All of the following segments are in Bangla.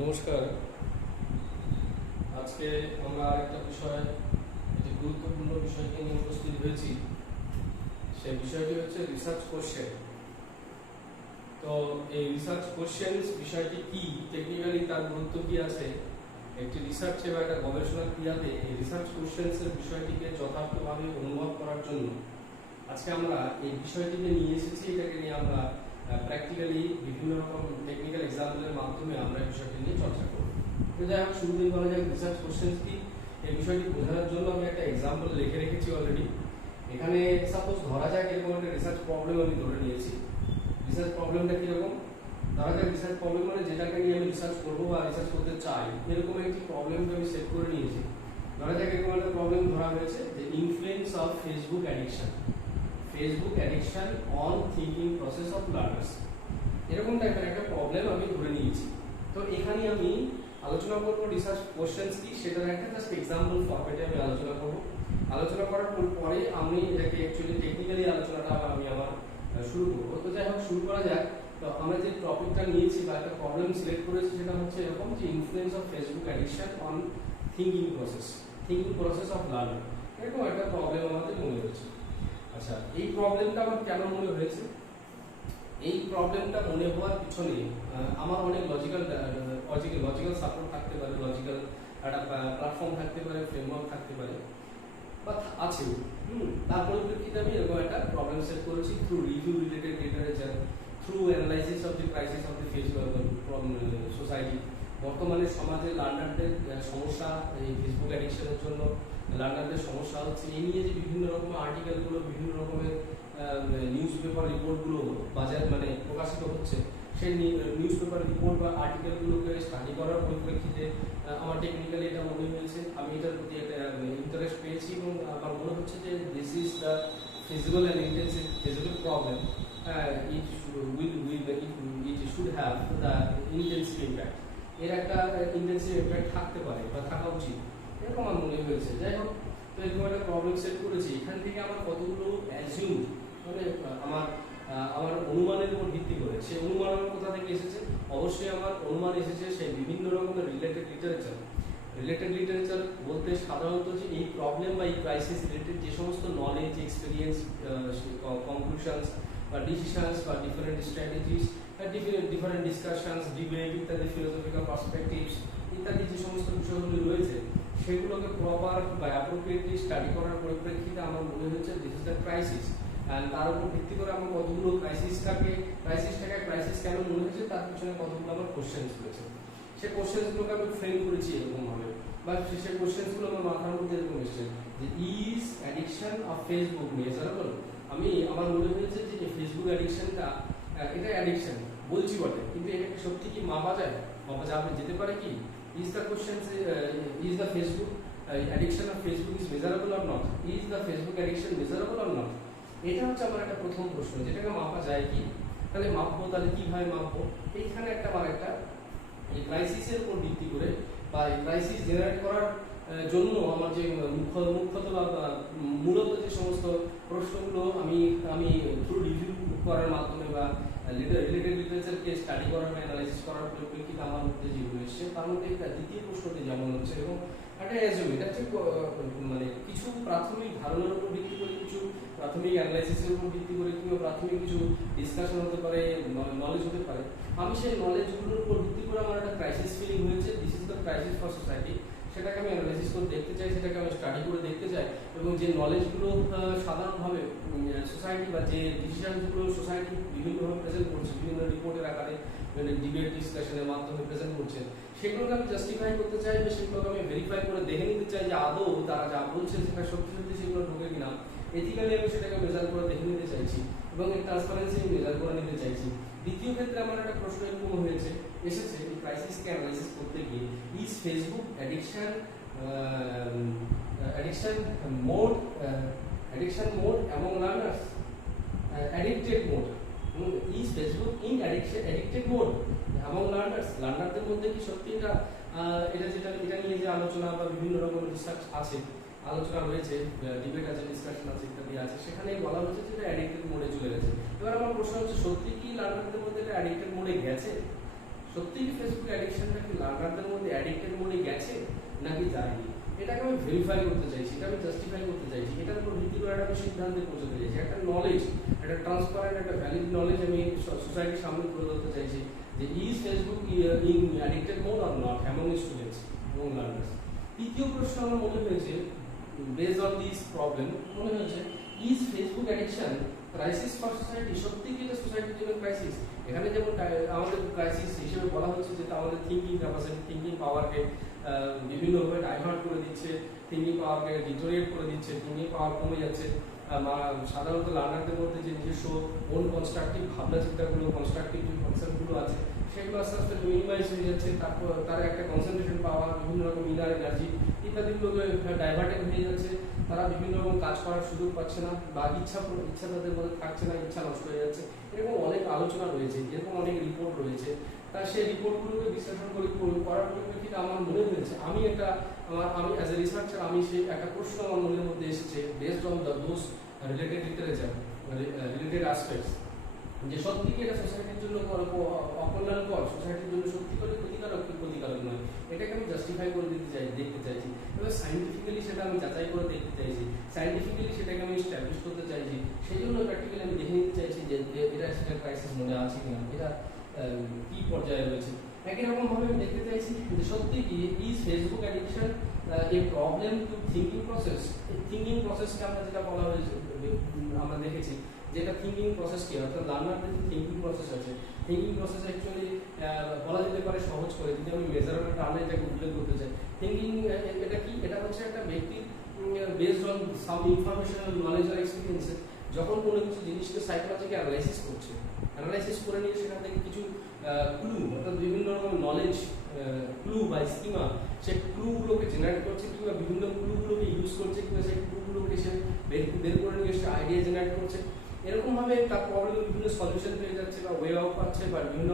নমস্কার। আজকে আমরা আরেকটা বিষয়, একটি গুরুত্বপূর্ণ বিষয়কে নিয়ে উপস্থিত হয়েছি। সেই বিষয়টি হচ্ছে রিসার্চ কোশ্চেন। তো এই রিসার্চ কোশ্চেন বিষয়টি কি, টেকনিক্যালি তার গুরুত্ব কি আছে, একটি রিসার্চে বা একটা গবেষণা ক্রিয়াতে এই রিসার্চ কোশ্চেন্সের বিষয়টিকে যথার্থভাবে অনুভব করার জন্য আজকে আমরা এই বিষয়টিকে নিয়ে এসেছি। এটাকে নিয়ে আমরা প্র্যাকটিক্যালি বিভিন্ন রকম টেকনিক্যাল এক্সাম্পলের মাধ্যমে আমরা এই বিষয়টি নিয়ে চর্চা করব। তো যাই হোক, শুরুতেই বলা যায় রিসার্চ কোশ্চেন কি, এই বিষয়টি বোঝানোর জন্য আমি একটা এক্সাম্পল লিখে রেখেছি অলরেডি। এখানে সাপোজ ধরা যাক এরকম একটা রিসার্চ প্রবলেম আমি ধরে নিয়েছি। রিসার্চ প্রবলেমটা কিরকম? ধরা যাক রিসার্চ প্রবলেম মানে যেটাকে নিয়ে আমি রিসার্চ করবো বা রিসার্চ করতে চাই, এরকম একটি প্রবলেমকে আমি সেট করে নিয়েছি। ধরা যাক এরকম একটা প্রবলেম ধরা হয়েছে যে influence of Facebook addiction on thinking process of learners, এরকম টাইপের একটা প্রবলেম আমি ধরে নিয়েছি। তো এখানে আমি আলোচনা করবো রিসার্চ কোশ্চেন্স কি, সেটার একটা জাস্ট এক্সাম্পল ফরম্যাটে আমি আলোচনা করবো। আলোচনা করার পরে আমি এটাকে অ্যাকচুয়ালি টেকনিক্যালি আলোচনাটা আমি আমার শুরু করবো। তো যাই হোক, শুরু করা যাক। তো আমরা যে টপিকটা নিয়েছি বা একটা প্রবলেম সিলেক্ট করেছি সেটা হচ্ছে এরকম যে influence of Facebook addiction on thinking process of learning, এরকম একটা প্রবলেম আমাদের মনে হচ্ছে। আচ্ছা, এই প্রবলেমটা আমার কেন মনে হয়েছে? এই প্রবলেমটা মনে হওয়ার পিছনে আমার অনেক লজিক্যাল সাপোর্ট থাকতে পারে, লজিক্যাল একটা প্ল্যাটফর্ম থাকতে পারে, ফ্রেমওয়ার্ক থাকতে পারে বা আছে। তার পরিপ্রেক্ষিতে আমি এরকম একটা প্রবলেম সেট করেছি through review related literature, through analysis of the crisis of the Facebook society. বর্তমানে সমাজে লার্নারদের সমস্যা, এই ফেসবুক অ্যাডিকশনের জন্য লার্নারদের সমস্যা হচ্ছে, এই নিয়ে যে বিভিন্ন রকমের আর্টিকেলগুলো, বিভিন্ন রকমের নিউজ পেপার রিপোর্টগুলো বাজারে মানে প্রকাশিত হচ্ছে, সেই নিউজ পেপার রিপোর্ট বা আর্টিকেলগুলোকে স্টাডি করার পরিপ্রেক্ষিতে আমার টেকনিক্যালি এটা মনে হয়েছে, আমি এটার প্রতি একটা ইন্টারেস্ট পেয়েছি এবং আমার মনে হচ্ছে যে this is the physical and intensive physical problem, it should have the intensive impact, এর একটা ইন্টেন্সিভ ইম্প্যাক্ট থাকতে পারে বা থাকা উচিত, এরকম আমার মনে হয়েছে। যাই হোক, তো এরকম একটা প্রবলেম সেট করেছি। এখান থেকে আমার কতগুলো অ্যাজিউম মানে আমার অনুমানের উপর ভিত্তি করে, সেই অনুমান আমার কোথা থেকে এসেছে? অবশ্যই আমার অনুমান এসেছে সেই বিভিন্ন রকমের রিলেটেড লিটারেচার বলতে সাধারণত যে এই প্রবলেম বা এই ক্রাইসিস রিলেটেড যে সমস্ত নলেজ, এক্সপিরিয়েন্স, কনক্লুশনস বা ডিসিশনস বা different strategies, different discussions, debate ইত্যাদি, ফিলোসফিক্যাল পার্সপেক্টিভস ইত্যাদি যে সমস্ত বিষয়গুলি রয়েছে, সেগুলোকে প্রপার বা অ্যাপ্রোপ্রিয়েটলি স্টাডি করার পরিপ্রেক্ষিতে আমার মনে হচ্ছে this is the crisis. And তার উপর ভিত্তি করে আমার কতগুলো ক্রাইসিসটাকে ক্রাইসিস কেন মনে হয়েছে তার পিছনে কতগুলো আমার কোশ্চেন্স রয়েছে। সেই কোশ্চেন্সগুলোকে আমি ফ্রেম করেছি এরকমভাবে, বা সেই কোশ্চেন্সগুলো আমার মাথার মধ্যে এরকম এসেছে যে is addiction of Facebook measurable. আমার মনে হয়েছে যে ফেসবুক অ্যাডিকশনটা এটা অ্যাডিকশন বলছি বটে, কিন্তু এটাকে সত্যি কি মাপা যায়, যেতে পারে কি? Is the question is the Facebook addiction of Facebook is measurable or not, is the Facebook addiction measurable or not, এটা হচ্ছে আমার একটা প্রথম প্রশ্ন, যেটাকে মাপা যায় কি? তাহলে মাপবো, তাহলে কিভাবে মাপবো? এইখানে একটা এই ক্রাইসিসের উপর ভিত্তি করে বা এই ক্রাইসিস জেনারেট করার জন্য আমার যে মুখ্যত বা মূলত যে সমস্ত প্রশ্নগুলো আমি থ্রু রিভিউ করার মাধ্যমে বা রিলেটেড লিটারেচারকে স্টাডি করার বা অ্যানালাইসিস করার পরিপ্রেক্ষিতে আমার মধ্যে যেগুলো এসছে, তার মধ্যে দ্বিতীয় প্রশ্নটি যেমন হচ্ছে এবং একটা অ্যাজুম, এটা হচ্ছে মানে কিছু প্রাথমিক ধারণার উপর ভিত্তি করে, কিছু প্রাথমিক অ্যানালাইসিসের উপর ভিত্তি করে, কিংবা প্রাথমিক কিছু ডিসকাশন হতে পারে, নলেজ হতে পারে। আমি সেই নলেজগুলোর উপর ভিত্তি করে আমার একটা ক্রাইসিস ফিলিং হয়েছে, this is the crisis for society, সেটাকে আমি অ্যানালাইসিস করে দেখতে চাই, সেটাকে আমি স্টাডি করে দেখতে চাই, এবং যে নলেজগুলো সাধারণভাবে সোসাইটি বা যে ডিসিশনগুলো সোসাইটি বিভিন্নভাবে প্রেজেন্ট করছে, বিভিন্ন রিপোর্টের আকারে, ডিবেট ডিসকাশনের মাধ্যমে প্রেজেন্ট করছে, সেগুলোকে আমি জাস্টিফাই করতে চাই বা সেগুলোকে আমি ভেরিফাই করে দেখে নিতে চাই যে আদৌ তারা যা বলছে সেটা সত্যি সত্যি সেগুলো ঢোকে কিনা। এথিক্যালি আমি সেটাকে মেজার করে দেখে নিতে চাইছি এবং এই ট্রান্সপারেন্সি মেজার করে নিতে চাইছি। দ্বিতীয় ক্ষেত্রে আমার একটা প্রশ্ন এরকম এসেছে এই ক্রাইসিসকে অ্যানালাইসিস করতে গিয়ে, is Facebook addiction mode among learners, addicted mode, is Facebook in addicted mode among লার্নারদের মধ্যে কি সত্যি এটা নিয়ে যে আলোচনা বা বিভিন্ন রকমের রিসার্চ আছে, আলোচনা হয়েছে, ডিবেট আছে, ডিসকাশন আছে, ইত্যাদি আছে, সেখানে বলা হয়েছে যে এটা অ্যাডিক্টেড মোডে চলে গেছে। এবার আমার প্রশ্ন হচ্ছে, সত্যি কি লার্নারদের মধ্যে এটা অ্যাডিক্টেড মোডে গেছে? সত্যি কি ফেসবুক অ্যাডিকশনটা কি লার্নারদের মধ্যে অ্যাডিক্টেড মোডে গেছে নাকি যায়নি, এটাকে আমি ভেরিফাই করতে চাইছি, এটা আমি জাস্টিফাই করতে চাইছি, এটার উপর ভিত্তি করে একটা সিদ্ধান্তে পৌঁছাতে চাইছি, একটা নলেজ, একটা ট্রান্সপারেন্ট, একটা ভ্যালিড নলেজ আমি সোসাইটির সামনে তুলে ধরতে চাইছি যে is Facebook in addicted mode or not among students এবং লার্নার্স। তৃতীয় প্রশ্ন আমার মনে হয়েছে বেসড অন দিস প্রবলেম, মনে হয়েছে is Facebook addiction crisis for society, সত্যি কি এটা সোসাইটির জন্য ক্রাইসিস? এখানে যেমন আমাদের ক্রাইসিস হিসেবে বলা হচ্ছে যে আমাদের থিঙ্কিং ক্যাপাসিটি, থিঙ্কিং পাওয়ারকে বিভিন্নভাবে ডাইভার্ট করে দিচ্ছে, থিঙ্কিং পাওয়ারকে ডিটোরিয়েট করে দিচ্ছে, থিঙ্কিং পাওয়ার কমে যাচ্ছে। সাধারণত লার্নারদের মধ্যে যে নিজস্ব ওন কনস্ট্রাকটিভ ভাবনা চিন্তাগুলো, কনস্ট্রাকটিভ যে কনসেপ্টগুলো আছে সেগুলো আস্তে আস্তে মিনিমাইজ হয়ে যাচ্ছে। তারপর তার একটা কনসেন্ট্রেশন পাওয়া, বিভিন্ন রকম ইনার এনার্জি ইত্যাদিগুলো ডাইভার্টেড হয়ে যাচ্ছে। তারা বিভিন্ন রকম কাজ করার সুযোগ পাচ্ছে না, বা ইচ্ছা তাদের মধ্যে থাকছে না, ইচ্ছা নষ্ট হয়ে যাচ্ছে। এরকম অনেক আলোচনা রয়েছে, এরকম অনেক রিপোর্ট রয়েছে। তা সেই রিপোর্টগুলোকে বিশ্লেষণ করার পরিপ্রেক্ষিতে আমার মনে হয়েছে, আমি অ্যাজ এ রিসার্চার আমি সেই একটা প্রশ্ন আমার মনের মধ্যে এসেছে based on those related literature, related aspects, যে সত্যি কি এটা সোসাইটির জন্য অকল্যাণকর, সোসাইটির জন্য সত্যি করে ক্ষতিকারক কি ক্ষতিকারক নয়, এটাকে আমি জাস্টিফাই করে দেখতে চাইছি। এবার সাইন্টিফিক্যালি সেটা আমি যাচাই করে দেখতে চাইছি, সাইন্টিফিক্যালি সেটাকে আমি এস্টাবলিশ করতে চাইছি। সেই জন্য প্র্যাকটিক্যালি আমি দেখে নিতে চাইছি যে এটা সেটা ক্রাইসিস মোডে আছে কিনা, এটা কি পর্যায়ে রয়েছে। একই রকম ভাবে আমি দেখতে চাইছি যে সত্যি কি is Facebook addiction a problem to thinking process. Thinking প্রসেসকে আমরা যেটা বলা হয়েছে, আমরা দেখেছি যেটা থিঙ্কিং প্রসেস কি, অর্থাৎ লার্নারদের যে থিঙ্কিং প্রসেস আছে, থিঙ্কিং প্রসেস অ্যাকচুয়ালি বলা যেতে পারে সহজ করে, যদি আমি মেজারেবল টার্মে এটাকে উল্লেখ করতে চাই। থিঙ্কিং এটা কি, এটা হচ্ছে একটা ব্যক্তির based on some information, knowledge আর এক্সপিরিয়েন্সে যখন কোনো কিছু জিনিসকে সাইকোলজিকে অ্যানালাইসিস করে নিয়ে সেখান থেকে কিছু ক্লু, অর্থাৎ বিভিন্ন রকম নলেজ ক্লু বা স্কিমা, সেই ক্লুগুলোকে জেনারেট করছে, কিংবা বিভিন্ন ক্লুগুলোকে ইউজ করছে, কিংবা সেই ক্লুগুলোকে সে বের করে নিয়ে সে আইডিয়া জেনারেট করছে। এরকমভাবে তার প্রবলেমের বিভিন্ন সলিউশন পেয়ে যাচ্ছে, বা ওয়ে আউট পাচ্ছে, বা বিভিন্ন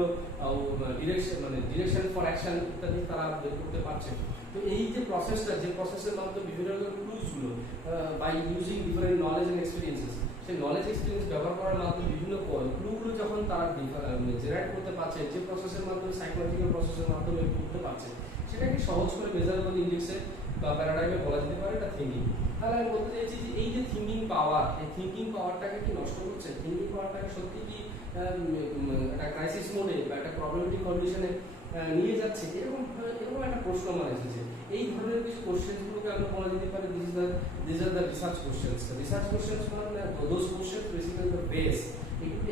ডিরেকশন ফর অ্যাকশন ইত্যাদি তারা বের করতে পারছে। তো এই যে প্রসেসটা, যে প্রসেসের মাধ্যমে বিভিন্ন রকম ক্লুজগুলো by using different knowledge and experiences, সেই নলেজ এক্সপিরিয়েন্স ব্যবহার করার মাধ্যমে বিভিন্ন ক্লুগুলো যখন তারা জেনারেট করতে পারছে, যে প্রসেসের মাধ্যমে সাইকোলজিক্যাল প্রসেসের মাধ্যমে করতে পারছে, সেটাকে সহজ করে মেজারেবল ইন্ডেক্সে বা প্যারাডাইমে বলা যেতে পারে এটা থিঙ্কিং। তাহলে আমি বলতে চাইছি যে এই যে থিঙ্কিং পাওয়ার, এই থিঙ্কিং পাওয়ারটাকে কি নষ্ট করছে? থিঙ্কিং পাওয়ারটাকে সত্যি কি একটা ক্রাইসিস মোডে বা একটা প্রবলেমেটিক কন্ডিশনে নিয়ে যাচ্ছে? এরকম একটা প্রশ্ন আমার এসেছে। এই ধরনের কিছু কোশ্চেনগুলোকে আমরা বলা যেতে পারে this are the research questions. Research questions মানে those questions basically the base.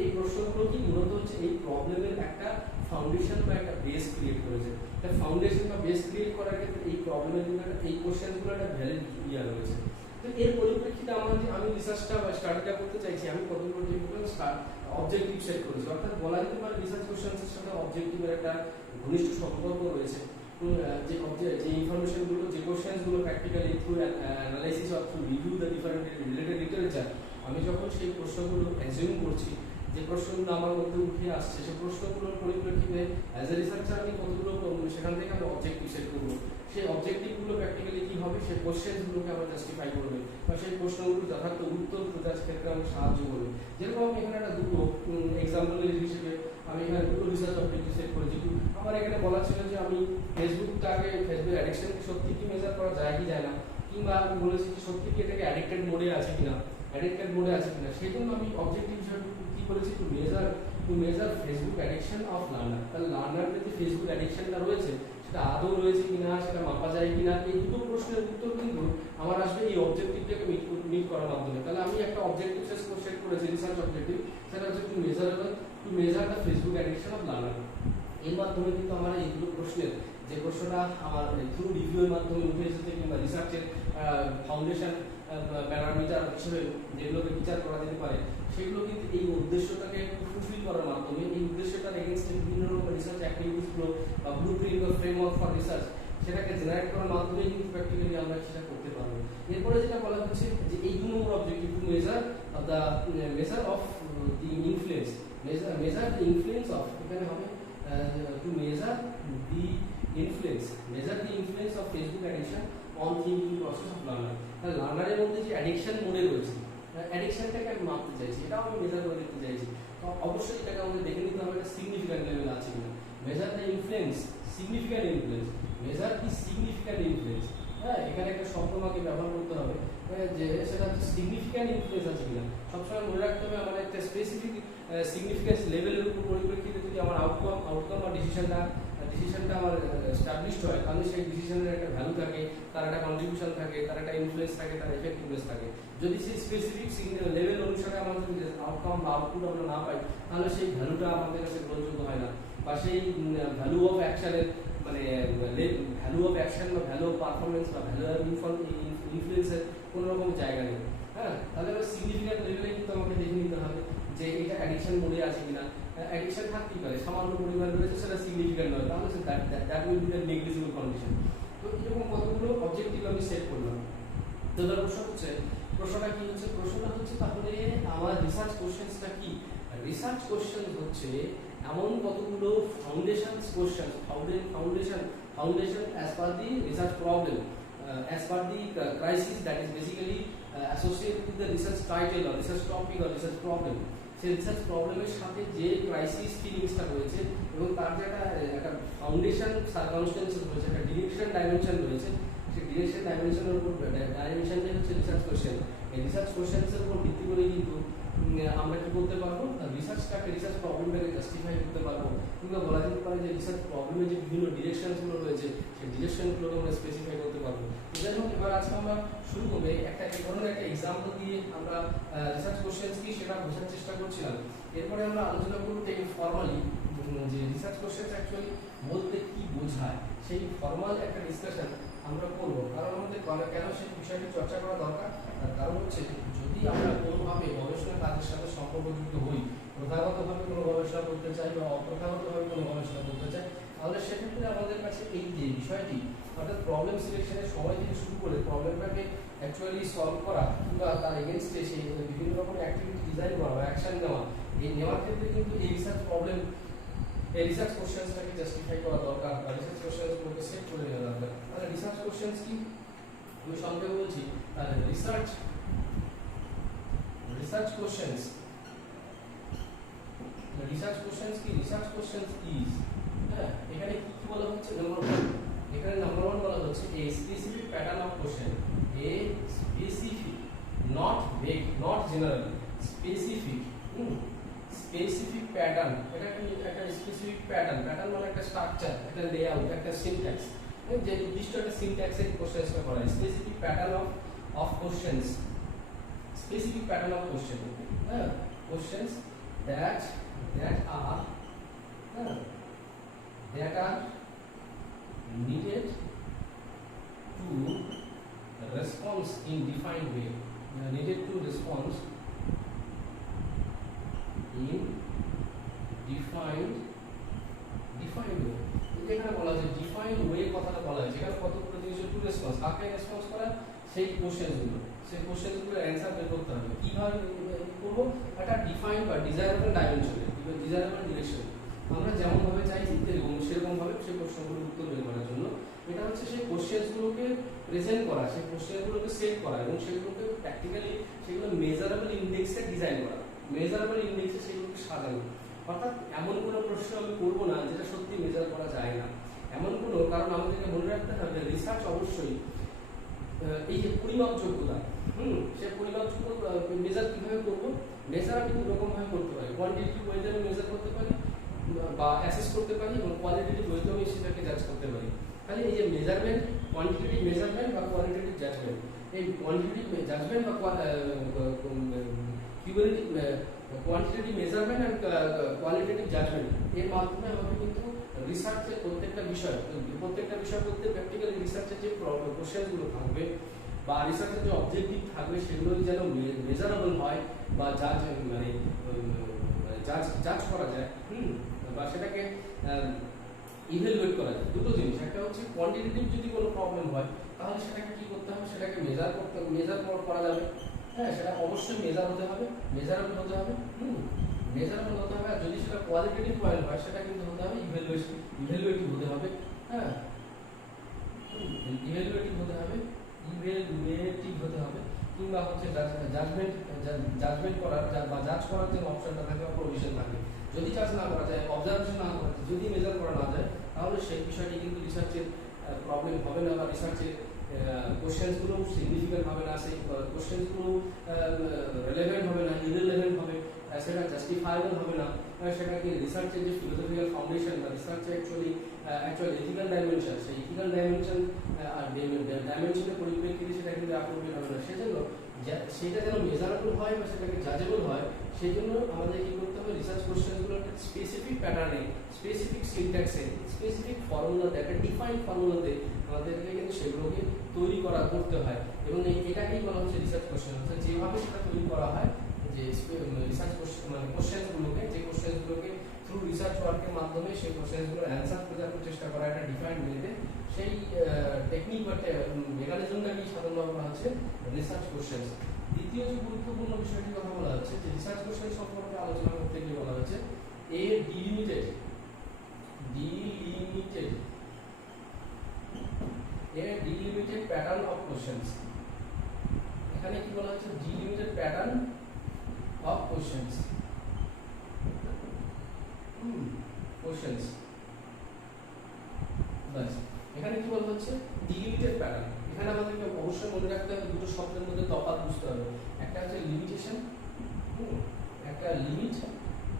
এই প্রশ্নগুলো কি মূলত হচ্ছে এই প্রবলেমের একটা ফাউন্ডেশন বা একটা বেস ক্রিয়েট করেছে। একটা ফাউন্ডেশন বা বেস ক্রিয়েট করার ক্ষেত্রে এই প্রবলেমের জন্য এই কোশ্চেনগুলো একটা ভ্যালিড রয়েছে। তো এর পরিপ্রেক্ষিতে আমি রিসার্চটা বা স্টাডিটা করতে চাইছি, আমি কতগুলো অবজেক্টিভ সেট করেছি। অর্থাৎ বলা যেতে পারে রিসার্চ কোশ্চেন্সের সাথে অবজেক্টিভের একটা ঘনিষ্ঠ সম্পর্ক রয়েছে। যে ইনফরমেশনগুলো, যে কোশ্চেন্সগুলো practically through analysis or through review the different related literature, আমি যখন সেই প্রশ্নগুলো অ্যাজিউম করছি, যে প্রশ্নগুলো আমার মধ্যে উঠে আসছে, সেই প্রশ্নগুলোর পরিপ্রেক্ষিতে অ্যাজ এ রিসার্চার আমি কতগুলো সেখান থেকে আমি অবজেক্টিভ সেট করবো। সেই অবজেক্টিভগুলো প্র্যাকটিক্যালি কি হবে, সেই কোশ্চেনগুলোকে আমরা জাস্টিফাই করবে, বা সেই প্রশ্নগুলো যথার্থ উত্তর খোঁজার ক্ষেত্রে আমাকে সাহায্য করবে। যেরকম আমি এখানে একটা দুটো এক্সাম্পল হিসেবে আমি এখানে দুটো রিসার্চ অবজেক্টিভ সেট করেছি। আমার এখানে বলা ছিল যে আমি ফেসবুক অ্যাডিকশনকে সত্যি কি মেজার করা যায় কি যায় না, কিংবা আমি বলেছি যে সত্যি কি এটাকে অ্যাডিক্টেড মোডে আছে কিনা, সেই জন্য আমি অবজেক্টিভ হিসেবে কি বলেছি, to measure Facebook addiction of learner. তাহলে লার্নারদের যে ফেসবুক অ্যাডিকশনটা রয়েছে সেটা আদৌ রয়েছে কিনা, সেটা মাপা যায় কিনা, এই দুটো প্রশ্নের উত্তর কিন্তু আমার আসবে এই অবজেক্টিভটাকে মিট করার মাধ্যমে। তাহলে আমি একটা অবজেক্টিভ সেট করেছি, রিসার্চ অবজেক্টিভ, সেটা হচ্ছে to measure the Facebook addiction of learner. এর মাধ্যমে কিন্তু আমার এই দুটো প্রশ্নের যে প্রশ্নটা আমার থ্রু রিভিউয়ের মাধ্যমে উঠে এসেছে, কিংবা রিসার্চের ফাউন্ডেশন প্যারামিটার হিসেবে যেগুলোকে বিচার করা যেতে পারে, সেগুলো কিন্তু এই উদ্দেশ্যটাকে ফুলফিল করার মাধ্যমে, এই উদ্দেশ্যটার এগেইনস্টে বিভিন্ন রকম রিসার্চ অ্যাক্টিভিটিসগুলো বা ব্লুপ্রিন্ট বা ফ্রেমওয়ার্ক ফর রিসার্চ সেটাকে জেনারেট করার মাধ্যমে কিন্তু প্র্যাকটিক্যালি আমরা সেটা করতে পারবো। এরপরে যেটা বলা হচ্ছে যে এই 2 নম্বর objective, to measure of the influence, measure the influence of, এখানে হবে to measure the influence of Facebook addiction on thinking process of learner. তাহলে লার্নারের মধ্যে যে অ্যাডিকশন মোডে রয়েছে, অ্যাডিকশনটাকে আমি মাপতে চাইছি, এটাও আমি মেজার করে দেখতে চাইছি। তো অবশ্যই এটাকে আমাদের দেখে নিতে হবে এটা সিগনিফিক্যান্ট লেভেল আছে কিনা। Measure the influence, significant influence, measure কি সিগনিফিক্যান্ট ইনফ্লুয়েন্স। হ্যাঁ, এখানে একটা শব্দ আমাকে ব্যবহার করতে হবে যে সেটা হচ্ছে সিগনিফিক্যান্ট ইনফ্লুয়েন্স আছে কিনা। সবসময় মনে রাখতে হবে আমার একটা স্পেসিফিক সিগনিফিকেন্স লেভেলের উপর পরিপ্রেক্ষিতে যদি আমার আউটকাম বা ডিসিশনটা আমার এস্টাবলিশড হয়, তাহলে সেই ডিসিশনের একটা ভ্যালু থাকে, তার একটা কন্ট্রিবিউশন থাকে, তার একটা ইনফ্লুয়েন্স থাকে, তার এফেক্টিভনেস থাকে। যদি সেই স্পেসিফিক লেভেল অনুসারে আমাদের যদি আউটকাম বা আউটপুট আমরা না পাই, তাহলে সেই ভ্যালুটা আমাদের কাছে গ্রহণযোগ্য হয় না, বা সেই ভ্যালু অফ অ্যাকশনের মানে ভ্যালু অফ অ্যাকশন বা ভ্যালু অফ পারফরমেন্স বা ভ্যালু অফ ইনফ্লুয়েন্সের কোনো রকম জায়গা নেই। হ্যাঁ, তাহলে সিগনিফিক্যান্ট লেভেলে কিন্তু আমাকে দেখে নিতে হবে যে এটা অ্যাডিকশন মোডে আছে কিনা। অ্যাডিকশন থাকতেই পারে, সামান্য পরিমাণ রয়েছে, সেটা সিগনিফিক্যান্ট নয়, তাহলে that will be the negligible condition. তো এরকম কতগুলো অবজেক্টিভ আমি সেট করলাম। তো এবার প্রশ্নটা কি হচ্ছে? প্রশ্নটা হচ্ছে তাহলে আমার রিসার্চ কোশ্চেন্সটা কি? রিসার্চ কোশ্চেন হচ্ছে এমন কতগুলো foundation question, foundation as per the research problem, as per the crisis that is basically associated with the research title or research topic or research problem. সেই রিসার্চ প্রবলেমের সাথে যে ক্রাইসিস ফিলিংসটা রয়েছে এবং তার যে একটা ফাউন্ডেশন সার্কামস্টেন্সেস রয়েছে, একটা ডিরেকশন ডাইমেনশন রয়েছে, সেই ডিরেকশন ডাইমেনশনের উপর ডাইমেনশনটাই হচ্ছে রিসার্চ কোশ্চেন। এই রিসার্চ কোশ্চেন্সের উপর ভিত্তি করে কিন্তু আমরা কি করতে পারবো? রিসার্চ প্রবলেমটাকে জাস্টিফাই করতে পারবো, কিংবা বলা যেতে পারে যে রিসার্চ প্রবলেমের যে বিভিন্ন ডিরেকশনগুলো রয়েছে সেই ডিরেকশনগুলোকে আমরা স্পেসিফাই করতে পারবো। যাই হোক, এবার আজকে আমরা শুরু করবে এই ধরনের একটা এক্সাম্পল দিয়ে আমরা রিসার্চ কোশ্চেন্স কি সেটা বোঝার চেষ্টা করছিলাম। এরপরে আমরা আলোচনা করবো ফর্মালি যে রিসার্চ কোশ্চেন্স অ্যাকচুয়ালি বলতে কি বোঝায়, সেই ফর্মাল একটা ডিসকাশন আমরা করবো। কারণ আমাদের কেন সেই বিষয়টি চর্চা করা দরকার, তার কারণ হচ্ছে যদি আমরা কোনোভাবে গবেষণা কাজের সাথে সম্পর্কযুক্ত হই, প্রথাগতভাবে কোনো গবেষণা করতে চাই বা অপ্রথাগতভাবে কোনো গবেষণা করতে চাই, তাহলে সেক্ষেত্রে আমাদের কাছে এই যে বিষয়টি অর্থাৎ প্রবলেম সিলেকশনের সময় থেকে শুরু করে প্রবলেমটাকে অ্যাকচুয়ালি সলভ করা কিংবা তার এগেনস্টে সেই বিভিন্ন রকম অ্যাক্টিভিটি ডিজাইন করা বা অ্যাকশন নেওয়া, এই নেওয়ার ক্ষেত্রে কিন্তু এই রিসার্চ কোশ্চেন্সটাকে জাস্টিফাই করা দরকার বা রিসার্চ কোশ্চেন্সগুলোকে সেট করে নেওয়া দরকার। তাহলে রিসার্চ কোশ্চেন্স কি আমি সংক্ষেপে বলছি। তাহলে রিসার্চ কোশ্চেন্স কি? রিসার্চ কোশ্চেন্স ইজ, হ্যাঁ, এখানে কি বলা হচ্ছে? নাম্বার ওয়ান বলা হচ্ছে a specific pattern of question, a specific, not vague, not general, specific pattern. এটা একটা স্পেসিফিক প্যাটার্ন মানে একটা স্ট্রাকচার, একটা লেআউট, একটা সিনট্যাক্স, যে নির্দিষ্ট একটা সিনট্যাক্সের কোশ্চেন্সটা করা। Specific pattern of questions, specific pattern of question, হ্যাঁ, questions that are needed to response in defined way, needed to response in defined way। এখানে বলা আছে ডিফাইন্ড ওয়ে, কথাটা বলা আছে এখানে কতগুলো জিনিস টু রেসপন্স, কাকে রেসপন্স করা, সেই কোশ্চেনগুলোর অ্যান্সার বের করতে হবে। কিভাবে করবো? একটা ডিফাইন্ড বা ডিজায়ারেবল ডাইমেনশনে, ডিজায়ারেবল ডিরেকশন আমরা যেমন ভাবে চাইছি সেরকম ভাবে সেই প্রশ্নগুলোর উত্তর বের করার জন্য এটা হচ্ছে সেই কোশ্চেনগুলোকে প্রেজেন্ট করা, সেই কোশ্চেনগুলোকে সেট করা এবং সেগুলোকে প্র্যাকটিক্যালি সেগুলো মেজারেবল ইন্ডেক্সে ডিজাইন করা, মেজারেবল ইন্ডেক্সে সেগুলোকে সাজানো। অর্থাৎ এমন কোনো প্রশ্ন আমি করবো না যেটা সত্যি মেজার করা যায় না, এমন কোনো, কারণ আমাদেরকে মনে রাখতে হবে রিসার্চ অবশ্যই এই যে পরিমাপযোগ্যতা, সে পরিমাপযোগ্য মেজার কিভাবে করবো? মেজার আমি দু রকম ভাবে করতে পারি, কোয়ান্টিটিভ ওয়েতে আমি মেজার করতে পারি বা অ্যাসেস করতে পারি, এবং কোয়ালিটেটিভ ওয়েতে আমি সেটাকে জাজ করতে পারি। তাহলে এই যে মেজারমেন্ট, কোয়ান্টিটেটিভ মেজারমেন্ট বা কোয়ালিটেটিভ জাজমেন্ট, এই কোয়ান্টিটেটিভ জাজমেন্ট বা quantitative measurement and qualitative judgement এর মাধ্যমে আমাকে কিন্তু রিসার্চের প্রত্যেকটা বিষয় করতে প্র্যাকটিক্যালি রিসার্চের যে কোশ্চেনগুলো থাকবে বা রিসার্চের যে অবজেক্টিভ থাকবে সেগুলো যেন মেজারেবল হয় বা জাজ করা যায়, বা সেটাকে ইভ্যালুয়েট করা যায়। দুটো জিনিস, একটা হচ্ছে কোয়ান্টিটেটিভ যদি কোনো প্রবলেম হয় তাহলে সেটাকে কি করতে হবে, সেটাকে মেজার করা যাবে, হ্যাঁ, সেটা অবশ্যই মেজারেবল হতে হবে, আর যদি সেটা কোয়ালিটেটিভ পয়েন্ট হয় সেটা কিন্তু হতে হবে ইভ্যালুয়েটিভ হতে হবে, হ্যাঁ, ইভ্যালুয়েটিভ হতে হবে, কিংবা হচ্ছে জাজমেন্ট করার বা জাজ করার যে অপশনটা থাকে বা প্রভিশন থাকে। যদি জাজ না করা যায়, অবজারভেশন না করা যায়, যদি মেজার করা না যায়, তাহলে তাহলে সেই বিষয়টি কিন্তু রিসার্চের প্রবলেম হবে না, বা রিসার্চের কোশ্চেন্সগুলো সিগনিফিক্যান্ট হবে না, সেই কোশ্চেন্সগুলো রেলেভেন্ট হবে না, ইররিলেভেন্ট হবে, সেটা জাস্টিফায়েবল হবে না, সেটাকে রিসার্চের যে ফিলোসফিক্যাল ফাউন্ডেশন বা রিসার্চের অ্যাকচুয়াল এথিক্যাল ডাইমেনশন, সেই এথিক্যাল ডাইমেনশন আর ডাইমেনশনের পরিপ্রেক্ষিতে সেটা কিন্তু অ্যাপ্রোপ্রিয়েট হবে না। সেজন্য সেটা যেন মেজারেবল হয় বা সেটাকে জাজেবল হয়, সেই জন্য আমাদের কি করতে হবে, রিসার্চ কোশ্চেন্সগুলোকে স্পেসিফিক প্যাটার্নে, স্পেসিফিক সিনট্যাক্সে, স্পেসিফিক ফর্মুলাতে, একটা ডিফাইন্ড ফর্মুলাতে আমাদেরকে কিন্তু সেগুলোকে তৈরি করতে হয়। এবং এটাকেই বলা হচ্ছে রিসার্চ কোশ্চেন। অর্থাৎ যেভাবে সেটা তৈরি করা হয়, যে রিসার্চ মানে কোশ্চেন্সগুলোকে, যে কোশ্চেন্সগুলোকে থ্রু রিসার্চ ওয়ার্কের মাধ্যমে সেই কোশ্চেন্সগুলোর অ্যান্সার খোঁজার চেষ্টা করা, একটা ডিফাইন্ড ওয়েতে, সেই টেকনিক বা মেকানিজমটাকে সাধারণভাবে বলা হচ্ছে রিসার্চ কোশ্চেন্স। দ্বিতীয় যে গুরুত্বপূর্ণ বিষয়টির কথা বলা হচ্ছে, যে রিসার্চ কোশ্চেন সম্পর্কে আলোচনা করতে গিয়ে বলা হচ্ছে এ ডিলিমিটেড প্যাটার্ন অফ কোশ্চেন্স। এখানে কি বলা হচ্ছে, ডিলিমিটেড প্যাটার্ন অফ কোশ্চেন্স। বাস, এখানে কি বলা হচ্ছে, ডিলিমিটেড প্যাটার্ন। এখানে আমাদেরকে অবশ্যই মনে রাখতে হবে দুটো শব্দের মধ্যে তফাৎ বুঝতে হবে। একটা হচ্ছে লিমিটেশন, একটা লিমিট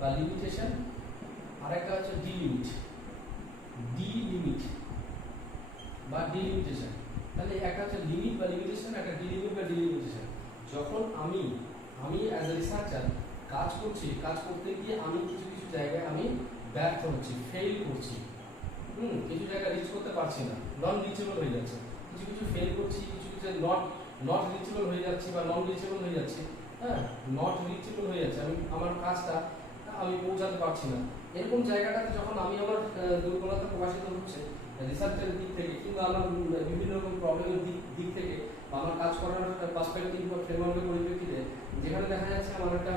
বা লিমিটেশন, আর একটা হচ্ছে ডিলিমিট বা ডিলিমিটেশন। তাহলে একটা হচ্ছে লিমিট বা লিমিটেশন, একটা ডিলিমিট বা ডিলিমিটেশন। যখন আমি অ্যাজ এ রিসার্চার কাজ করছি, কাজ করতে গিয়ে আমি কিছু জায়গায় আমি ব্যর্থ হচ্ছি, ফেল করছি, কিছু জায়গায় রিচ করতে পারছি না, নন রিচেবল হয়ে যাচ্ছে, কিছু ফেল করছি, কিছু নট রিচেবল হয়ে যাচ্ছে বা নন রিচেবল হয়ে যাচ্ছে, নট রিচেবল হয়ে যাচ্ছে, আমি আমার কাজটা আমি পৌঁছাতে পারছি না। এরকম জায়গাটাতে যখন আমি আমার দুর্বলতা প্রকাশিত হচ্ছে রিসার্চের দিক থেকে, কিংবা আমার বিভিন্ন রকম প্রবলেমের দিক থেকে, বা আমার কাজ করার পার্সপেক্টিভ বা ফ্রেমওয়ার্কের পরিপ্রেক্ষিতে, যেখানে দেখা যাচ্ছে আমার একটা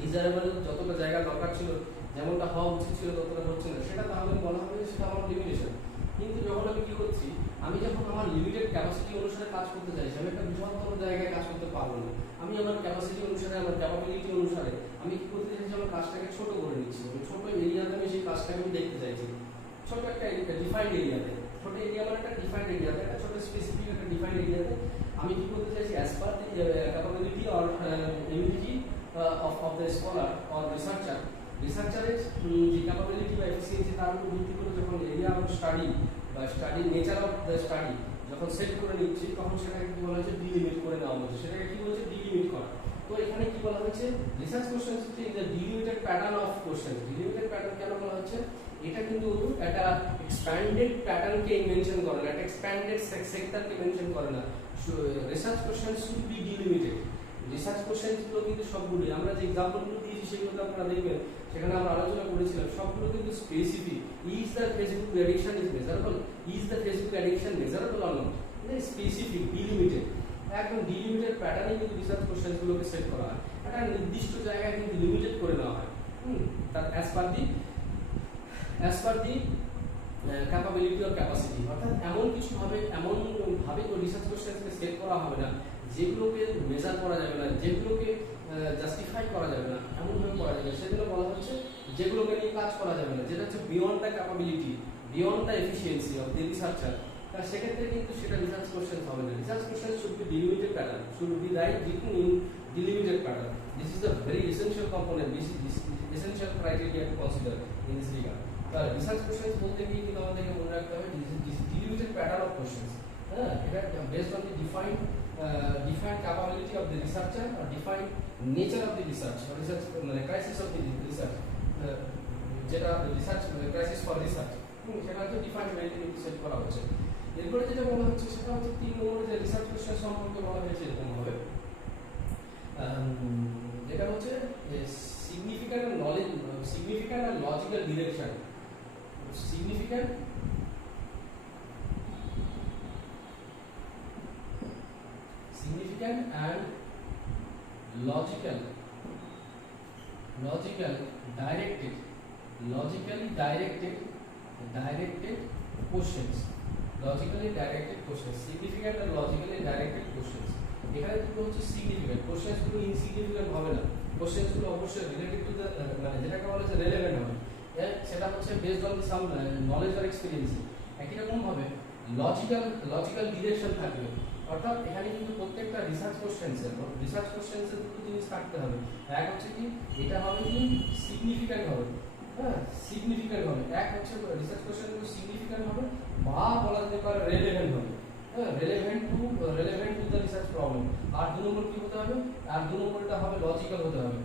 ডিজায়ারেবল যতটা জায়গা দরকার ছিল, যেমনটা হওয়া উচিত ছিল ততটা হচ্ছে না, সেটা তাহলে বলা হবে সেটা আমার লিমিটেশন। কিন্তু যখন আমি কি করছি, আমি যখন আমার লিমিটেড ক্যাপাসিটি অনুসারে কাজ করতে চাইছি, আমি একটা বৃহত্তর জায়গায় কাজ করতে পারবো না, আমি আমার ক্যাপাসিটি অনুসারে, আমার ক্যাপাবিলিটি অনুসারে আমি কি করতে চাইছি, আমার কাজটাকে ছোট করে নিচ্ছি, ছোট এরিয়াতে আমি সেই কাজটাকে আমি দেখতে চাইছি, ছোট একটা ডিফাইন্ড এরিয়াতে, ছোট এরিয়া মানে একটা ডিফাইন্ড এরিয়াতে, একটা ছোট স্পেসিফিক একটা ডিফাইন্ড এরিয়াতে আমি কি করতে চাইছি, as per the capability or ability of the scholar or researcher, রিসার্চারের যে ক্যাপাবিলিটি বা এফিসিয়েন্সি তার উপর ভিত্তি করে যখন এরিয়া অফ স্টাডি বা study nature of the study যখন সেট করে নিচ্ছি, তখন সেটাকে কি বলা হচ্ছে, ডিলিমিট করে নেওয়া হচ্ছে, সেটাকে কি বলছে, ডিলিমিট করা। তো এখানে কি বলা হচ্ছে, রিসার্চ কোশ্চেন্স হচ্ছে in the ডিলিমিটেড pattern of questions. ডিলিমিটেড pattern কেন বলা হচ্ছে, এটা কিন্তু একটা এক্সপ্যান্ডেড প্যাটার্নকে মেনশন করে না, একটা এক্সপ্যান্ডেড সেক্টরকে মেনশন করে না। Research questions should be delimited. Research কোশ্চেন্সগুলো কিন্তু সবগুলো, আমরা যে এক্সাম্পলগুলো দিয়েছি সেগুলো আপনারা দেখবেন, সেখানে আমরা আলোচনা করেছিলাম, সবগুলো কিন্তু specific. Is the Facebook addiction is measurable, is the Facebook addiction measurable or not, specific, ডিলিমিটেড, একদম ডিলিমিটেড প্যাটার্নে কিন্তু রিসার্চ কোশ্চেন্সগুলোকে সেট করা হয়, একটা নির্দিষ্ট জায়গায় কিন্তু লিমিটেড করে নেওয়া হয়, তার as per the capability or capacity. অর্থাৎ এমন ভাবে রিসার্চ কোশ্চেন্সকে সেট করা হবে না যেগুলোকে মেজার করা যাবে না, যেগুলোকে জাস্টিফাই করা যাবে না, এমনভাবে করা যাবে, সেগুলো বলা হচ্ছে যেগুলোকে নিয়ে কাজ করা যাবে না, যেটা হচ্ছে beyond the capability, beyond the efficiency of the researcher. তার সেক্ষেত্রে কিন্তু সেটা রিসার্চ কোশ্চেন হবে না। Research question should be ডিলিমিটেড pattern, should be written in delimited pattern. This is the very essential component, this is essential criteria to consider in this regard. তাহলে রিসার্চ কোশ্চেন বলতে গিয়ে কিন্তু আমাদেরকে মনে রাখতে হবে ডিলিমিটেড প্যাটার্ন অফ কোশ্চেন্স, এটা based on the defined capability of the researcher or defined nature of the research or research মানে crisis of the research, যেটা রিসার্চ ক্রাইসিস ফর রিসার্চ, সেটা হচ্ছে ডিফাইন্ড ওয়েতে কিন্তু সেট করা হচ্ছে। এরপরে যেটা বলা হচ্ছে সেটা হচ্ছে 3 নম্বরে যে রিসার্চ কোশ্চেন সম্পর্কে বলা হয়েছে এরকম হবে, যেটা হচ্ছে significant and logical direction, significant and logically directed questions, significant and logically directed questions। এখানে দুটো হচ্ছে সিগনিফিক্যান্ট, কোশ্চেন্স গুলো ইনসিগনিফিক্যান্ট হবে না, কোশ্চেন্স গুলো অবশ্যই রিলেটেড টু দ্য মানে যেটাকে বলা হচ্ছে রেলেভেন্ট হবে, সেটা হচ্ছে বেসড অন সাম নলেজ আর এক্সপিরিয়েন্স। একই রকম ভাবে লজিক্যাল ডিরেকশন থাকবে, অর্থাৎ এখানে কিন্তু প্রত্যেকটা রিসার্চ কোশ্চেন্সের দুটো জিনিস থাকতে হবে। এক হচ্ছে কি এটা হবে কি সিগনিফিক্যান্ট হবে, হ্যাঁ সিগনিফিক্যান্ট হবে। এক হচ্ছে রিসার্চ কোশ্চেনগুলো সিগনিফিক্যান্ট হবে বা বলা যেতে পারে রেলেভেন্ট হবে, হ্যাঁ relevant to the research problem. আর দু নম্বর কি হতে হবে, আর দু নম্বরটা হবে লজিক্যাল হতে হবে।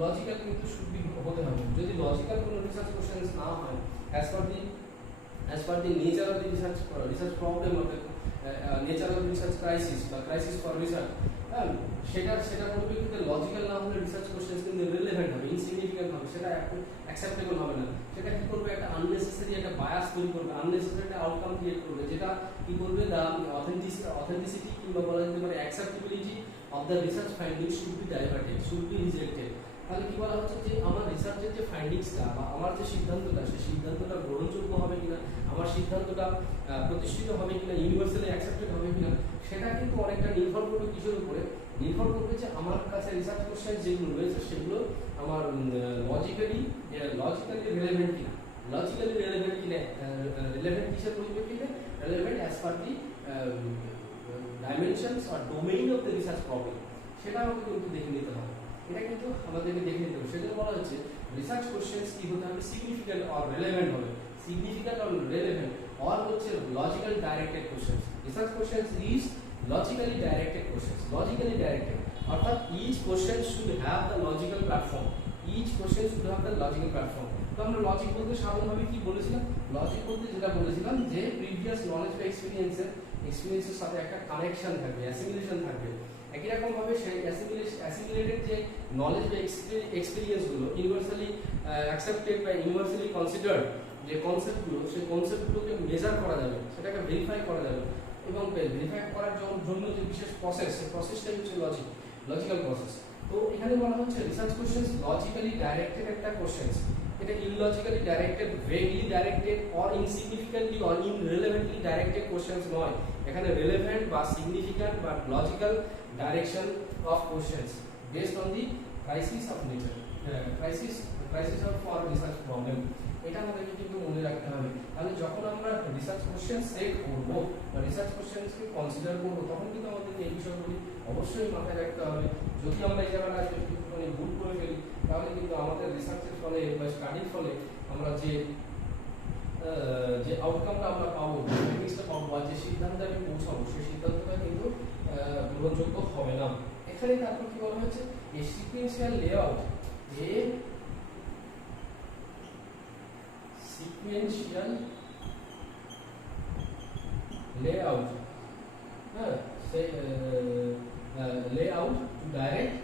লজিক্যাল কিন্তু শুড বি হতে হবে। যদি লজিক্যাল কোনো রিসার্চ কোশ্চেন্স না হয় as per the nature of the research problem or the nature of the research crisis বা crisis for research, সেটা পরিপ্রেক্ষিতে লজিক্যাল না হলে রিসার্চ কোশ্চেন্স কিন্তু রিলেভেন্ট হবে, ইনসিগনিফিক্যান্ট হবে, সেটা অ্যাকসেপ্টেবল হবে না। সেটা কি করবে, একটা আননেসেসারি একটা বায়াস তৈরি করবে, আননেসেসারি একটা আউটকাম ক্রিয়েট করবে, যেটা কি করবে দা অথেন্টিসিটি কিংবা বলা যেতে পারে acceptability of the research findings should be diverted, should be rejected. তাহলে কি বলা হচ্ছে যে আমার রিসার্চের যে ফাইন্ডিংসটা বা আমার যে সিদ্ধান্তটা, সেই সিদ্ধান্তটা গ্রহণযোগ্য হবে কিনা, আমার সিদ্ধান্তটা প্রতিষ্ঠিত হবে কিনা, ইউনিভার্সালি অ্যাকসেপ্টেড হবে কিনা, সেটা কিন্তু অনেকটা নির্ভর করবে কিসের উপরে, নির্ভর করবে যে আমার কাছে রিসার্চ কোশ্চেন যেগুলো রয়েছে সেগুলো আমার লজিক্যালি রিলেভেন্ট কিনা, রিলেভেন্ট কিসের পরিপ্রেক্ষিতে, relevant as per the dimensions or domain of the research problem, সেটা আমাকে কিন্তু দেখে নিতে হবে। এটা কিন্তু আমাদেরকে দেখে নিতে হবে। সেজন্য বলা হচ্ছে রিসার্চ কোশ্চেন্স কি হতে হবে, সিগনিফিক্যান্ট অর রিলেভেন্ট হবে, সিগনিফিক্যান্ট অর রিলেভেন্ট অর হচ্ছে logical directed questions. Research questions is logically directed questions, logically directed অর্থাৎ each question should have the logical platform, each question should have the logical platform. তো আমরা লজিক বলতে সাধারণভাবে কি বলেছিলাম, লজিক বলতে যেটা বলেছিলাম যে প্রিভিয়াস নলেজ বা এক্সপিরিয়েন্সের সাথে একটা কানেকশন থাকবে, অ্যাসিমিলেশন থাকবে। একই রকম ভাবে সেই অ্যাসিমিলেটেড যে নলেজ বা এক্সপিরিয়েন্সগুলো ইউনিভার্সালি অ্যাকসেপ্টেড বা ইউনিভার্সালি কনসিডার্ড যে কনসেপ্টগুলো, সেই কনসেপ্টগুলোকে মেজার করা যাবে, সেটাকে ভেরিফাই করা যাবে, এবং ভেরিফাই করার জন্য যে বিশেষ প্রসেস, সেই প্রসেসটাই হচ্ছে লজিক্যাল প্রসেস। তো এখানে বলা হচ্ছে রিসার্চ কোশ্চেন্স লজিক্যালি ডাইরেক্টেড একটা কোশ্চেন্স, এটা illogically directed, vaguely directed or insignificantly or inrelevantly directed questions নয়। এখানে রিলেভেন্ট বা সিগনিফিক্যান্ট বা logical direction of questions based on the crisis of nature, crisis of for research problem. এটা আমাদেরকে কিন্তু মনে রাখতে হবে। তাহলে যখন আমরা রিসার্চ কোশ্চেন সেট করব বা রিসার্চ কোশ্চেন্সকে কনসিডার করব, তখন কিন্তু আমাদের এই বিষয়গুলি অবশ্যই মাথায় রাখতে হবে। যদি আমরা এই জায়গাটা একটুখানি ভুল করে ফেলি, তাহলে কিন্তু আমাদের রিসার্চের ফলে বা স্টাডির ফলে আমরা যে আউটকামটা আমরা পাবো, ফাইন্ডিংসটা পাবো বা যে সিদ্ধান্তে আমি পৌঁছাবো, সেই সিদ্ধান্তটা কিন্তু গ্রহণযোগ্য হবে না। এখানে তারপর কি বলা হয়েছে, এই sequential layout, sequential layout, say layout to direct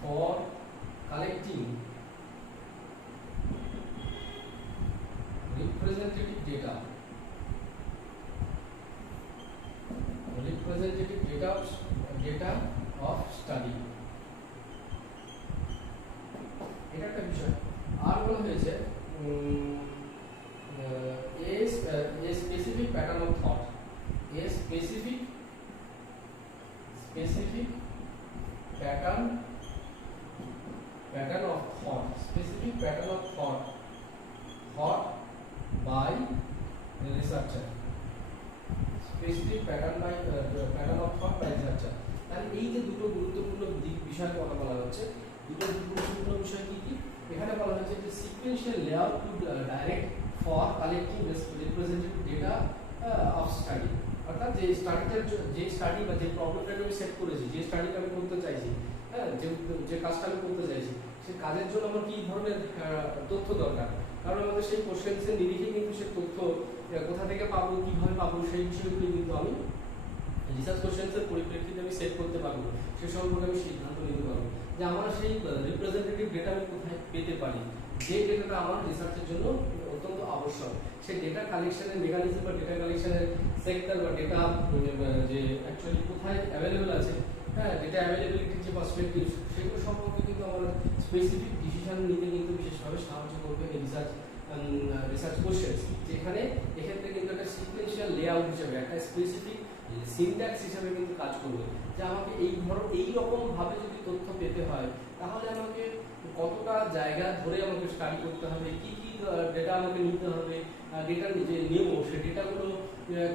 for collecting representative data of study। এটা একটা বিষয়। আর বলা হয়েছে a specific pattern of thought, a specific pattern of thought by the researcher, specific pattern of thought by researcher। তাহলে এই যে দুটো গুরুত্বপূর্ণ বিষয়ের কথা বলা হচ্ছে, দুটো গুরুত্বপূর্ণ বিষয় কি কি, এখানে বলা হচ্ছে যে sequential layout to direct for collecting representative data of study, অর্থাৎ যে স্টাডি বা যে প্রবলেমটাকে আমি সেট করেছি, যে স্টাডিটা আমি করতে চাইছি, যে কাজটা আমি করতে চাইছি, সেই কাজের জন্য আমার কি ধরনের তথ্য দরকার, কারণ আমাদের সেই কোশ্চেন্সের নিরিখে কিন্তু সেই তথ্য কোথা থেকে পাবো, কিভাবে পাবো, সেই বিষয়গুলি কিন্তু আমি রিসার্চ কোশ্চেন্সের পরিপ্রেক্ষিতে আমি সেট করতে পারবো, সে সম্পর্কে আমি সিদ্ধান্ত নিতে পারবো যে আমার সেই রিপ্রেজেন্টেটিভ ডেটা আমি কোথায় পেতে পারি, যে ডেটাটা আমার রিসার্চের জন্য অত্যন্ত আবশ্যক। সেই ডেটা কালেকশনের মেকানিজম বা ডেটা কালেকশনের সেক্টর বা ডেটা যে অ্যাকচুয়ালি কোথায় অ্যাভেলেবেল আছে, ডেটা অ্যাভেলেবিলিটির যে পার্সপেক্টিভ, সেগুলো সম্পর্কে কিন্তু আমার স্পেসিফিক ডিসিশন নিতে কিন্তু বিশেষভাবে সাহায্য করবে এই রিসার্চ কোশ্চেন্স। যেখানে এক্ষেত্রে কিন্তু একটা সিকোয়েন্সিয়াল লেআউট হিসেবে একটা স্পেসিফিক সিনট্যাক্স হিসাবে কিন্তু কাজ করবে, যে আমাকে এই রকম ভাবে যদি তথ্য পেতে হয় তাহলে আমাকে কতটা জায়গা ধরে আমাকে স্টাডি করতে হবে, কি কি ডেটা আমাকে নিতে হবে, ডেটা যে নেব সে ডেটাগুলো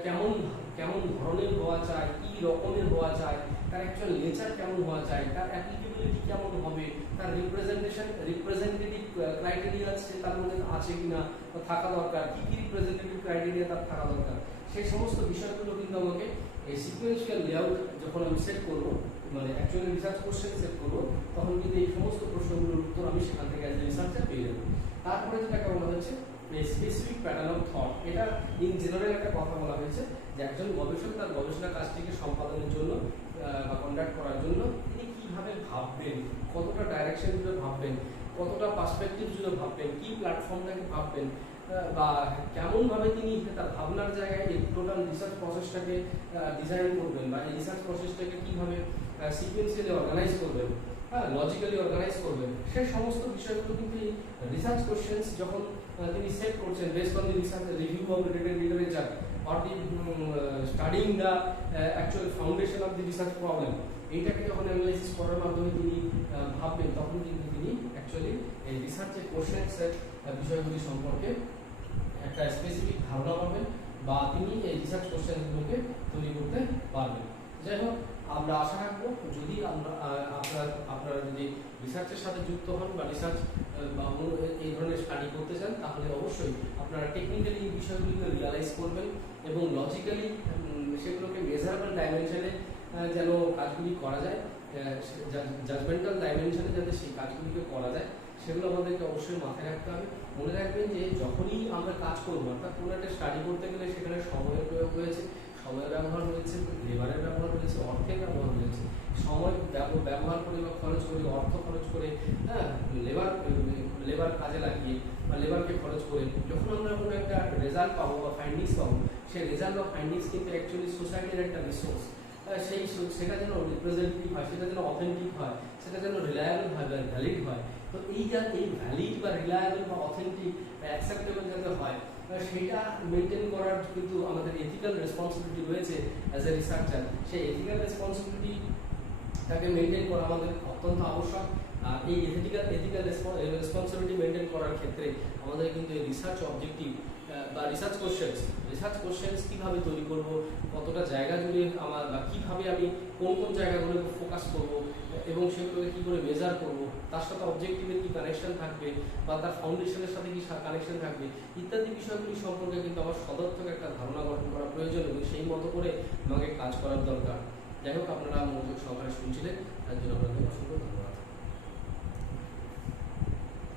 কেমন কেমন ধরনের হওয়া চাই, কি রকমের হওয়া চাই, তার অ্যাকচুয়াল নেচার কেমন হওয়া চাই, তার অ্যাপ্লিকেবিলিটি কেমন হবে, তার রিপ্রেজেন্টেটিভ ক্রাইটেরিয়া আছে তার মধ্যে আছে কিনা বা থাকা দরকার, কি কি রিপ্রেজেন্টেটিভ ক্রাইটেরিয়া তার থাকা দরকার, সেই সমস্ত বিষয়গুলো কিন্তু আমাকে এই সিকোয়েন্সিয়াল লেআউট যখন আমি সেট করবো, মানে অ্যাকচুয়ালি রিসার্চ কোশ্চেন সেট করবো, তখন কিন্তু এই সমস্ত প্রশ্নগুলোর উত্তর আমি সেখান থেকে অ্যাজ এ রিসার্চার পেয়ে যাবো। তারপরে যেটাকে বলা হচ্ছে স্পেসিফিক প্যাটার্ন অফ থট। এটা ইন জেনারেল একটা কথা বলা হয়েছে যে একজন গবেষক তার গবেষণা কাজটিকে সম্পাদনের জন্য বা কন্ডাক্ট করার জন্য তিনি কিভাবে ভাববেন, কতটা ডাইরেকশন জুড়ে ভাববেন, কতটা পার্সপেক্টিভ জুড়ে ভাববেন, কি প্ল্যাটফর্মটাকে ভাববেন, বা কেমনভাবে তিনি তার ভাবনার জায়গায় এই টোটাল রিসার্চ প্রসেসটাকে ডিজাইন করবেন, বা এই রিসার্চ প্রসেসটাকে কীভাবে সিকুয়েন্সিয়ালি অর্গানাইজ করবেন, লজিক্যালি অর্গানাইজ করবেন, সেই সমস্ত বিষয়গুলো কিন্তু রিসার্চ কোশ্চেন্স যখন তিনি সেট করছেন based on the research review of related literature or the studying the actual foundation of the research problem, এইটাকে যখন অ্যানালাইসিস করার মাধ্যমে তিনি ভাববেন, তখন কিন্তু তিনি অ্যাকচুয়ালি এই রিসার্চের কোশ্চেন্স বিষয়গুলি সম্পর্কে একটা স্পেসিফিক ধারণা পাবেন, বা তিনি এই রিসার্চ কোশ্চেনগুলোকে তৈরি করতে পারবেন। যাই হোক, আমরা আশা রাখবো যদি আপনারা যদি রিসার্চের সাথে যুক্ত হন বা রিসার্চ বা এই ধরনের স্টাডি করতে চান, তাহলে অবশ্যই আপনারা টেকনিক্যালি এই বিষয়গুলিকে রিয়ালাইজ করবেন এবং লজিক্যালি সেগুলোকে মেজারেবল ডাইমেনশনে যেন কাজগুলি করা যায়, জাজমেন্টাল ডাইমেনশনে যাতে সেই কাজগুলিকে করা যায়, সেগুলো আমাদেরকে অবশ্যই মাথায় রাখতে হবে। মনে রাখবেন যে যখনই আমরা কাজ করবো, অর্থাৎ কোনো একটা স্টাডি করতে গেলে সেখানে সময়ের প্রয়োগ হয়েছে, সময়ের ব্যবহার হয়েছে, লেবারের ব্যবহার হয়েছে, অর্থের ব্যবহার হয়েছে। সময় ব্যবহার করে বা খরচ করে, অর্থ খরচ করে, লেবার কাজে লাগিয়ে বা লেবারকে খরচ করে যখন আমরা কোনো একটা রেজাল্ট পাবো বা ফাইন্ডিংস পাবো, সেই রেজাল্ট বা ফাইন্ডিংস কিন্তু অ্যাকচুয়ালি সোসাইটির একটা রিসোর্স। সেটা যেন রিপ্রেজেন্টেটিভ হয়, সেটা যেন অথেন্টিক হয়, সেটা যেন রিলায়েবল হয় বা ভ্যালিড হয়। তো এই ভ্যালিড বা রিলায়েবল বা অথেন্টিক অ্যাকসেপ্টেবল যাতে হয়, সেটা মেনটেন করার কিন্তু আমাদের এথিক্যাল রেসপন্সিবিলিটি রয়েছে অ্যাজ এ রিসার্চার। সেই এথিক্যাল রেসপন্সিবিলিটিটাকে মেনটেন করা আমাদের অত্যন্ত আবশ্যক। আর এই এথিক্যাল রেসপন্সিবিলিটি মেনটেন করার ক্ষেত্রে আমাদের কিন্তু এই রিসার্চ অবজেক্টিভ বা রিসার্চ কোশ্চেন্স কীভাবে তৈরি করব, কতটা জায়গা জুড়ে আমার, বা কীভাবে আমি কোন জায়গাগুলোকে ফোকাস করব এবং সেগুলোকে কী করে মেজার করব, তার সাথে অবজেক্টিভের কী কানেকশন থাকবে বা তার ফাউন্ডেশনের সাথে কী কানেকশন থাকবে ইত্যাদি বিষয়গুলি সম্পর্কে কিন্তু আমার সদর্থক একটা ধারণা গঠন করা প্রয়োজন এবং সেই মতো করে আমাকে কাজ করার দরকার। যাই হোক, আপনারা মনোযোগ সহকারে শুনছিলেন, তার জন্য আপনাদের